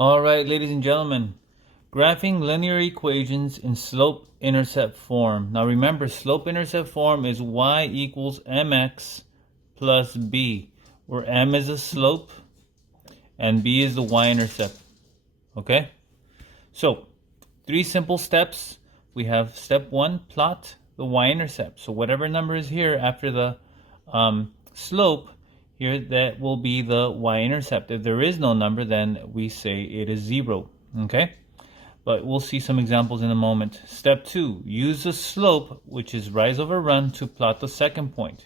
All right, ladies and gentlemen, graphing linear equations in slope-intercept form. Now remember, slope-intercept form is y equals mx plus b, where m is the slope and b is the y-intercept. Okay? So, three simple steps. We have step one, plot the y-intercept. So whatever number is here after the slope, here that will be the y-intercept. If there is no number, then we say it is 0. Okay? But we'll see some examples in a moment. Step 2, use the slope, which is rise over run, to plot the second point.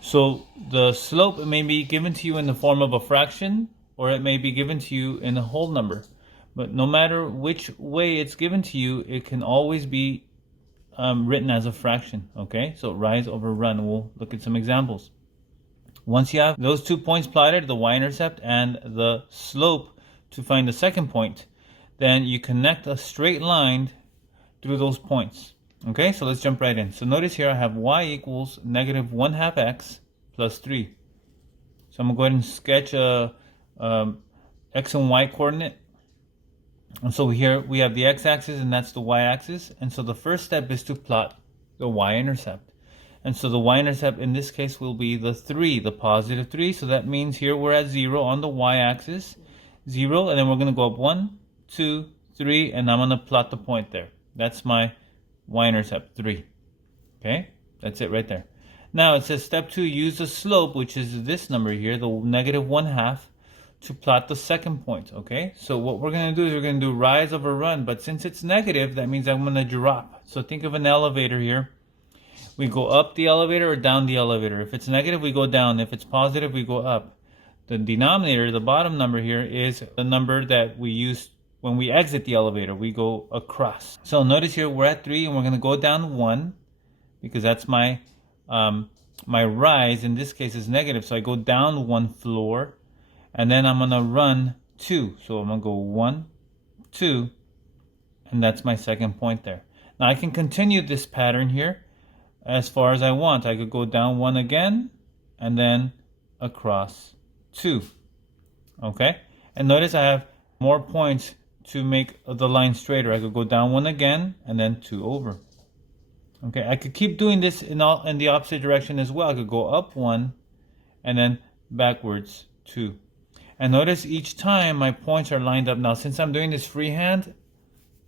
So the slope may be given to you in the form of a fraction, or it may be given to you in a whole number. But no matter which way it's given to you, it can always be written as a fraction. Okay? So rise over run. We'll look at some examples. Once you have those 2 points plotted, the y-intercept and the slope, to find the second point, then you connect a straight line through those points. Okay, so let's jump right in. So notice here I have y equals negative 1/2 x plus 3. So I'm going to go ahead and sketch a x and y coordinate. And so here we have the x-axis and that's the y-axis. And so the first step is to plot the y-intercept. And so the y-intercept in this case will be the 3, the positive 3. So that means here we're at 0 on the y-axis. 0, and then we're going to go up 1, 2, 3, and I'm going to plot the point there. That's my y-intercept, 3. Okay, that's it right there. Now it says step 2, use the slope, which is this number here, the negative 1/2, to plot the second point. Okay, so what we're going to do is we're going to do rise over run, but since it's negative, that means I'm going to drop. So think of an elevator here. We go up the elevator or down the elevator. If it's negative, we go down. If it's positive, we go up. The denominator, the bottom number here, is the number that we use when we exit the elevator. We go across. So notice here we're at 3 and we're going to go down 1 because that's my my rise. In this case is negative. So I go down 1 floor and then I'm going to run 2. So I'm going to go 1, 2, and that's my second point there. Now I can continue this pattern here as far as I want. I could go down 1 again and then across 2. Okay, and notice I have more points to make the line straighter. I could go down 1 again and then 2 over. Okay, I could keep doing this in the opposite direction as well. I could go up 1 and then backwards 2. And notice each time my points are lined up. Now since I'm doing this freehand,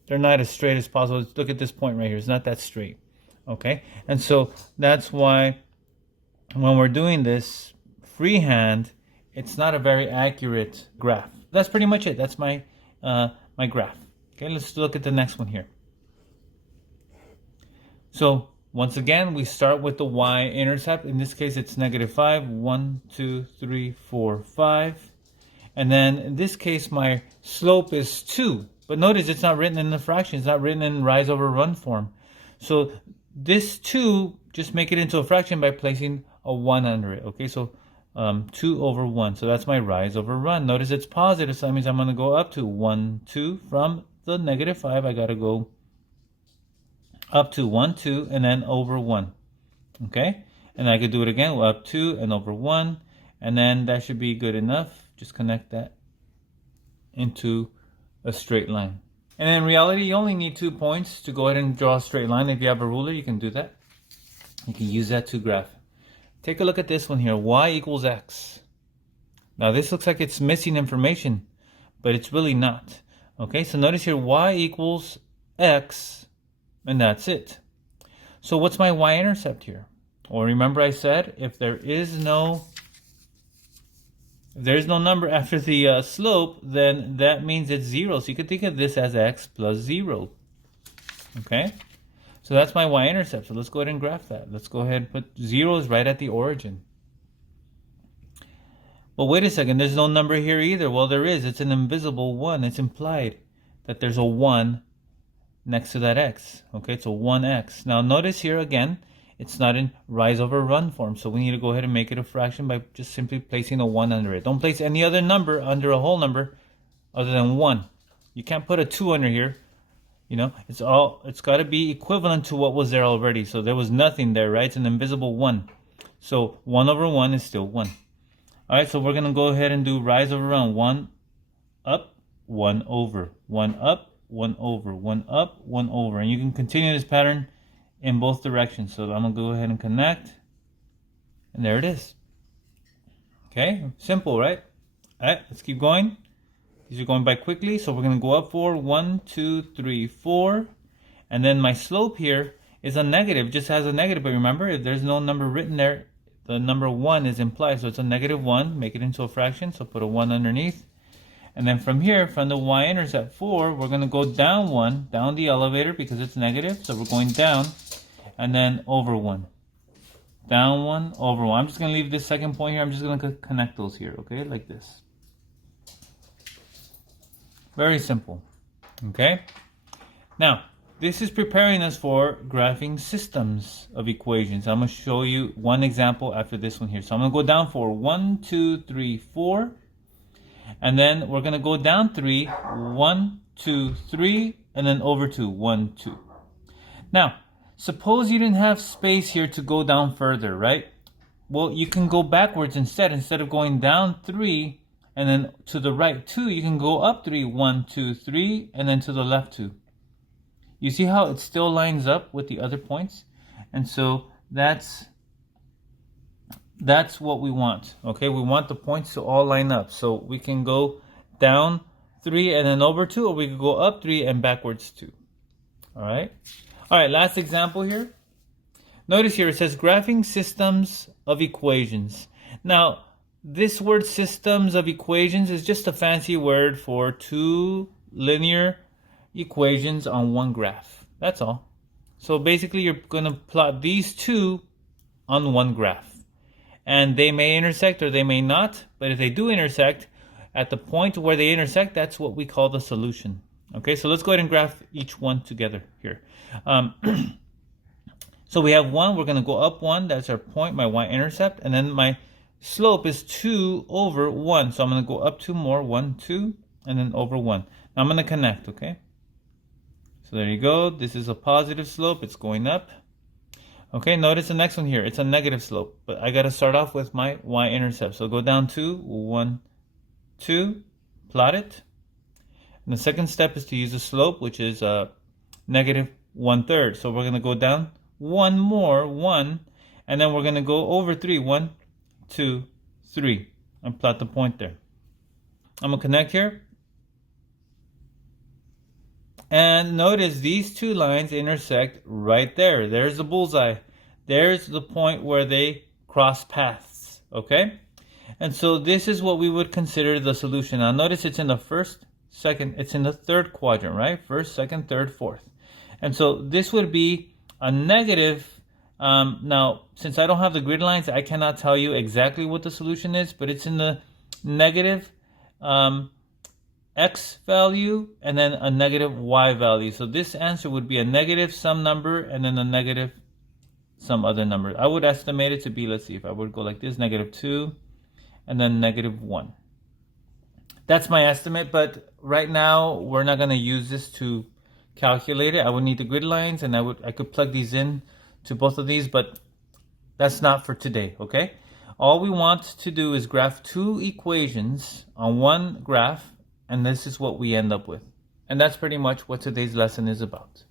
they're not as straight as possible. Look at this point right here. It's not that straight. Okay, and so that's why when we're doing this freehand, it's not a very accurate graph. That's pretty much it. That's my my graph. Okay, let's look at the next one here. So once again, we start with the y-intercept. In this case, it's negative 5. 1, 2, 3, 4, 5. And then in this case, my slope is 2. But notice it's not written in the fraction. It's not written in rise over run form. So this 2, just make it into a fraction by placing a 1 under it. Okay, so 2 over 1. So that's my rise over run. Notice it's positive, so that means I'm going to go up to 1, 2. From the negative 5, I got to go up to 1, 2, and then over 1. Okay, and I could do it again, up 2 and over 1. And then that should be good enough. Just connect that into a straight line. And in reality, you only need 2 points to go ahead and draw a straight line. If you have a ruler, you can do that. You can use that to graph. Take a look at this one here, y equals x. Now this looks like it's missing information, but it's really not. Okay, so notice here, y equals x, and that's it. So what's my y-intercept here? Well, remember I said if there is no number after the slope, then that means it's 0. So you could think of this as x plus 0. Okay? So that's my y-intercept. So let's go ahead and graph that. Let's go ahead and put 0 is right at the origin. Well, wait a second. There's no number here either. Well, there is. It's an invisible 1. It's implied that there's a 1 next to that x. Okay? It's a 1x. Now notice here again, it's not in rise over run form. So we need to go ahead and make it a fraction by just simply placing a 1 under it. Don't place any other number under a whole number other than 1. You can't put a 2 under here. You know, it's got to be equivalent to what was there already. So there was nothing there, right? It's an invisible 1. So 1 over 1 is still 1. All right, so we're going to go ahead and do rise over run. 1 up, 1 over, 1 up, 1 over, 1 up, 1 over. And you can continue this pattern in both directions. So I'm going to go ahead and connect. And there it is. Okay, simple, right? All right, let's keep going. These are going by quickly. So we're going to go up 4, 1, 2, 3, 4. And then my slope here is a negative, just has a negative. But remember, if there's no number written there, the number 1 is implied. So it's a negative 1. Make it into a fraction. So put a 1 underneath. And then from here, from the y-intercept 4, we're going to go down 1, down the elevator because it's negative. So we're going down and then over 1. Down 1, over 1. I'm just going to leave this second point here. I'm just going to connect those here, okay, like this. Very simple, okay? Now, this is preparing us for graphing systems of equations. I'm going to show you one example after this one here. So I'm going to go down 4, 1, 2, 3, 4. And then we're going to go down 3, 1, 2, 3, and then over 2, 1, 2. Now, suppose you didn't have space here to go down further, right? Well, you can go backwards instead. Instead of going down 3 and then to the right 2, you can go up 3, 1, 2, 3, and then to the left 2. You see how it still lines up with the other points? And so that's what we want, okay? We want the points to all line up. So we can go down 3 and then over 2, or we could go up 3 and backwards 2. All right? All right, last example here. Notice here it says graphing systems of equations. Now, this word systems of equations is just a fancy word for two linear equations on one graph. That's all. So basically you're going to plot these two on one graph. And they may intersect or they may not, but if they do intersect, at the point where they intersect, that's what we call the solution. Okay, so let's go ahead and graph each one together here. So we have 1, we're going to go up 1, that's our point, my y-intercept, and then my slope is 2 over 1. So I'm going to go up 2 more, 1, 2, and then over 1. Now I'm going to connect, okay? So there you go. This is a positive slope. It's going up. Okay, notice the next one here. It's a negative slope, but I got to start off with my y-intercept. So go down 2, 1, 2, plot it. And the second step is to use a slope, which is negative 1/3. So we're going to go down 1 more, 1, and then we're going to go over 3, 1, 2, 3, and plot the point there. I'm going to connect here. And notice these two lines intersect right there. There's the bullseye. There's the point where they cross paths, okay? And so this is what we would consider the solution. Now notice it's in the first, second, it's in the third quadrant, right? First, second, third, fourth. And so this would be a negative. Now, since I don't have the grid lines, I cannot tell you exactly what the solution is, but it's in the negative x value and then a negative y value. So this answer would be a negative some number and then a negative some other number. I would estimate it to be, let's see, if I would go like this, negative 2 and then negative 1. That's my estimate, but right now we're not going to use this to calculate it. I would need the grid lines and I could plug these in to both of these, but that's not for today, okay? All we want to do is graph two equations on one graph, and this is what we end up with. And that's pretty much what today's lesson is about.